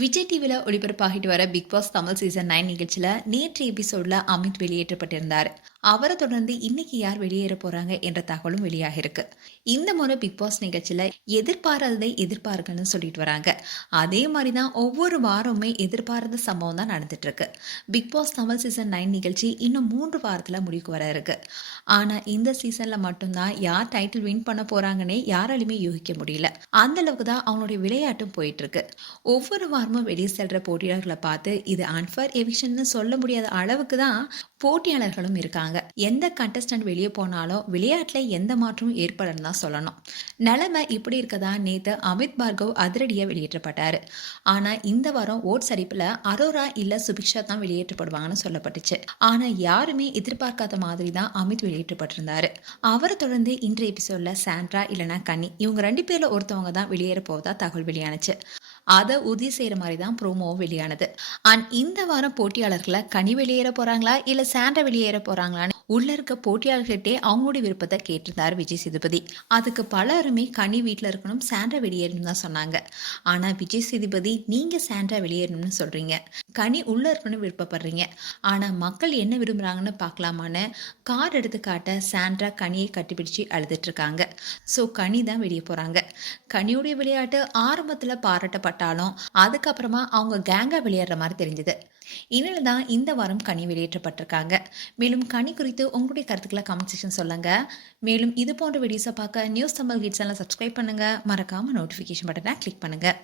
விஜய் டிவில ஒளிபரப்பாகிட்டு வர big pass Tamil season 9 நிகழ்ச்சியில நேற்று எபிசோட்ல அமித் வெளியேற்றப்பட்டிருந்தார். அவரை தொடர்ந்து இன்னைக்கு யார் வெளியேற போறாங்க என்ற தகவலும் வெளியாக இருக்கு. இந்த முறை பிக் பாஸ் நிகழ்ச்சியில எதிர்பாராததை எதிர்பாருங்கன்னு சொல்லிட்டு வராங்க. அதே மாதிரிதான் ஒவ்வொரு வாரமுமே எதிர்பாராத சம்பவம் தான் நடந்துட்டு இருக்கு. பிக் பாஸ் தமிழ் சீசன் 9 நிகழ்ச்சி இன்னும் 3 வாரத்துல முடிவுக்கு வர இருக்கு. ஆனா இந்த சீசன்ல மட்டும்தான் யார் டைட்டில் வின் பண்ண போறாங்கன்னே யாராலுமே யூகிக்க முடியல. அந்த அளவுக்கு தான் அவங்களுடைய விளையாட்டும் போயிட்டு இருக்கு. ஒவ்வொரு வாரமும் வெளியே செல்ற போட்டியாளர்களை பார்த்து இது அன்ஃபேர் எவிக்ஷன்னு சொல்ல முடியாத அளவுக்கு தான் போட்டியாளர்களும் இருக்காங்க. எந்த கண்டஸ்டன்ட் வெளியே போனாலும் விளையாட்டுல எந்த மாற்றமும் ஏற்படன்னு தான் சொல்லணும். நிலைமை இப்படி இருக்கதா நேத்து அமித் பார்கவ் அதிரடியா வெளியேற்றப்பட்டாரு. ஆனா இந்த வாரம் ஓட்ஸ் அடிப்புல அரோரா இல்ல சுபிக்ஷா தான் வெளியேற்றப்படுவாங்கன்னு சொல்லப்பட்டுச்சு. ஆனா யாருமே எதிர்பார்க்காத மாதிரி தான் அமித் வெளியேற்றப்பட்டிருந்தாரு. அவரை தொடர்ந்து இன்றைய எபிசோட்ல சாண்ட்ரா இல்லைன்னா கன்னி இவங்க 2 பேர்ல ஒருத்தவங்க தான் வெளியேற போவதா தகவல் வெளியானுச்சு. அதை உறுதி செய்யற மாதிரி தான் ப்ரோமோவும் வெளியானது. அண்ட் இந்த வாரம் போட்டியாளர்களை கனி வெளியேற போறாங்களா இல்ல சாண்ட்ரா வெளியேற போறாங்களான்னு உள்ள இருக்க போட்டியாளர்கிட்டே அவங்களுடைய விருப்பத்தை கேட்டிருந்தார் விஜய் சேதுபதி. அதுக்கு பலருமே கனி வீட்டில் இருக்கணும், சாண்ட்ரா வெளியேறணும் தான் சொன்னாங்க. ஆனா விஜய் சேதுபதி நீங்க சாண்ட்ரா வெளியேறணும்னு சொல்றீங்க, கனி உள்ள இருக்கணும்னு விருப்பப்படுறீங்க. ஆனா மக்கள் என்ன விரும்புறாங்கன்னு பார்க்கலாமான்னு கார் எடுத்து காட்ட சாண்ட்ரா கனியை கட்டிப்பிடிச்சு அழுதுட்டு இருக்காங்க. ஸோ கனி தான் வெளியே போறாங்க. கனியுடைய விளையாட்டு ஆரம்பத்துல பாராட்டப்பட்டாலும் அதுக்கப்புறமா அவங்க கேங்கா விளையாடுற மாதிரி தெரிஞ்சது. இதனால தான் இந்த வாரம் கனி வெளியேற்றப்பட்டிருக்காங்க. மேலும் கனி குறித்து உங்களுடைய கருத்துக்களை கமெண்ட் செக்ஷன் சொல்லுங்க. மேலும் இது போன்ற வீடியோஸை பார்க்க நியூஸ் தமிழ் கிட்ஸ் எல்லாம் சப்ஸ்கிரைப் பண்ணுங்க. மறக்காம நோட்டிஃபிகேஷன் பட்டனை கிளிக் பண்ணுங்க.